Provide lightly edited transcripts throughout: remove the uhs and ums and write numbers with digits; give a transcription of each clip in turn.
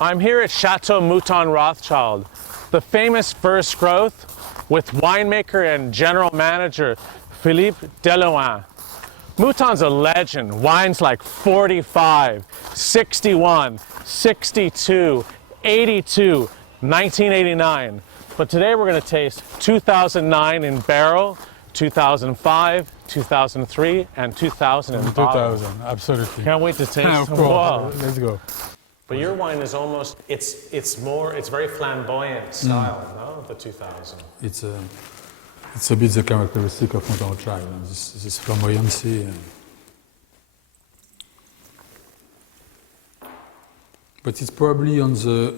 I'm here at Château Mouton Rothschild, the famous first growth with winemaker and general manager Philippe Dhalluin. Mouton's a legend. Wines like 45, 61, 62, 82, 1989. But today we're going to taste 2009 in barrel, 2005, 2003, and 2005. 2000, absolutely. Can't wait to taste Of them. course. Let's go. But your wine is almost, it's very flamboyant style, no? The 2000. It's a bit the characteristic of Mouton Rothschild, this flamboyancy. But it's probably on the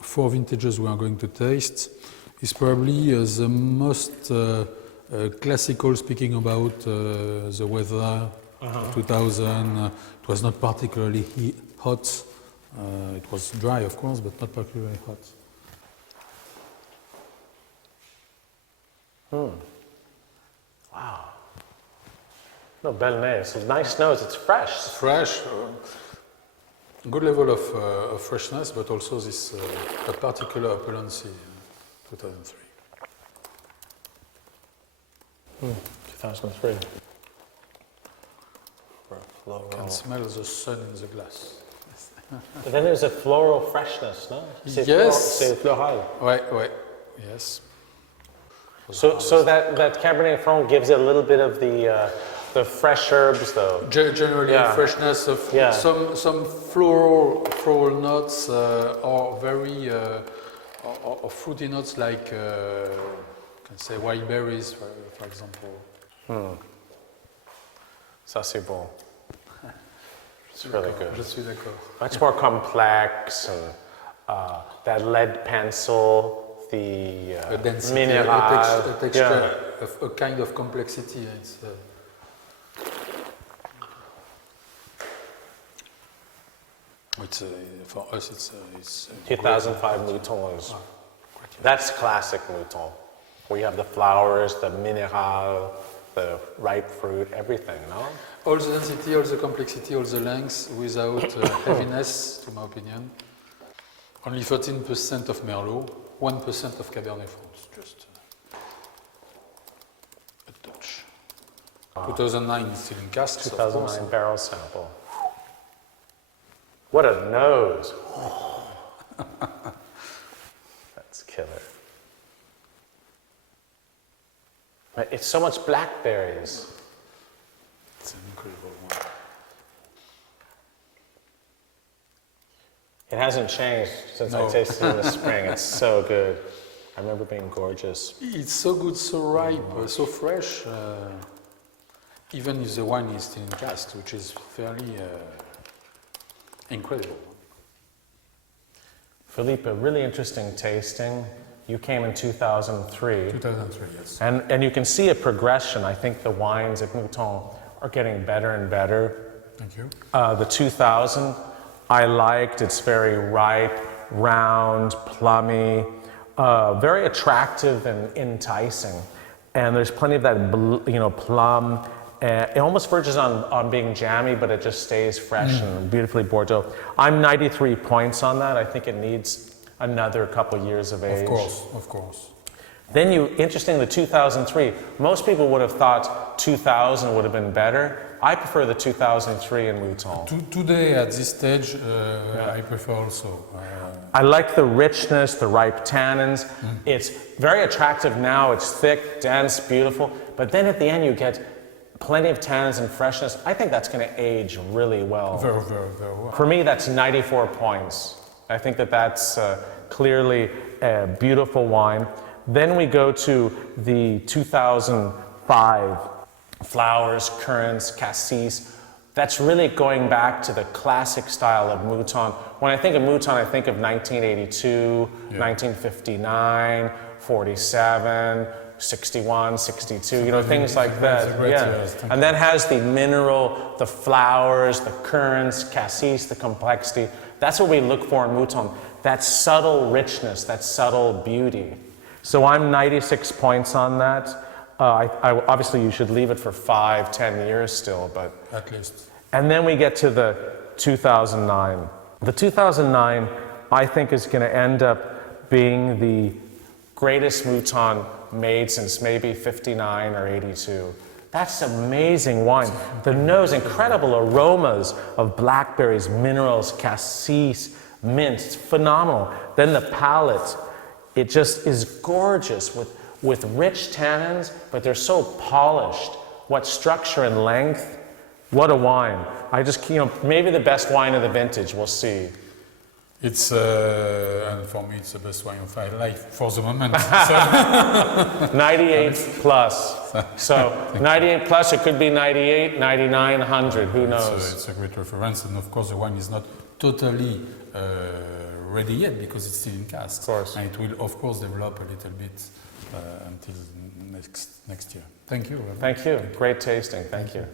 4 vintages we are going to taste, it's probably the most classical, speaking about the weather. 2000, it was not particularly hot. It was dry, of course, but not particularly hot. Wow. No, belle nez. It's nice nose. It's fresh. Fresh, good level of freshness, but also this that particular oppulency. 2003. 2003. You can smell the sun in the glass. But then there's a floral freshness, no? Yes. C'est floral. Ouais, yes. So that Cabernet Franc gives it a little bit of the fresh herbs, though. Generally, freshness of some floral notes or very or fruity notes like can say wild berries, for example. Ça c'est bon. It's really good. Je suis d'accord. Much more complex, and that lead pencil, the density, mineral, a texture, a kind of complexity. For us, it's 2005 Mouton is that's classic Mouton. We have the flowers, the mineral, the ripe fruit, everything, no? All the density, all the complexity, all the length without heaviness, to my opinion. Only 13% of Merlot, 1% of Cabernet Franc, just a touch. 2009 still in casks, 2009 barrel sample. What a nose! That's killer. It's so much blackberries. It's an incredible one. It hasn't changed since I tasted it in the spring. It's so good. I remember being gorgeous. It's so good, so ripe, so fresh. Even if the wine is still in cask, which is fairly incredible. Philippe, a really interesting tasting. You came in 2003. 2003, yes. And you can see a progression. I think the wines at Mouton are getting better and better. Thank you. The 2000, I liked. It's very ripe, round, plummy, very attractive and enticing. And there's plenty of that, plum. It almost verges on being jammy, but it just stays fresh and beautifully Bordeaux. I'm 93 points on that. I think it needs another couple years of age. Of course. Then interesting, the 2003. Most people would have thought 2000 would have been better. I prefer the 2003 in Mouton. Today, at this stage, I prefer also. I like the richness, the ripe tannins. It's very attractive now. It's thick, dense, beautiful. But then at the end, you get plenty of tannins and freshness. I think that's going to age really well. Very, very, very well. For me, that's 94 points. I think that's clearly a beautiful wine. Then we go to the 2005 flowers, currants, cassis. That's really going back to the classic style of Mouton. When I think of Mouton, I think of 1982, 1959, 47, 61, 62, things like that. And that has the mineral, the flowers, the currants, cassis, the complexity. That's what we look for in Mouton. That subtle richness, that subtle beauty. So I'm 96 points on that. Obviously, you should leave it for 5-10 years still, but at least. And then we get to the 2009. The 2009, I think is going to end up being the greatest Mouton made since maybe 59 or 82. That's amazing wine. The nose, incredible aromas of blackberries, minerals, cassis, mint, it's phenomenal. Then the palate, it just is gorgeous with rich tannins, but they're so polished. What structure and length. What a wine. I just, maybe the best wine of the vintage, we'll see. It's, and for me, it's the best wine of my life for the moment. So 98 plus. So 98 plus, it could be 98, 99, 100, who knows? It's a great reference, and of course the wine is not totally ready yet because it's still in cask. Of course. And it will, of course, develop a little bit until next year. Thank you. Thank you. Great tasting. Thank you.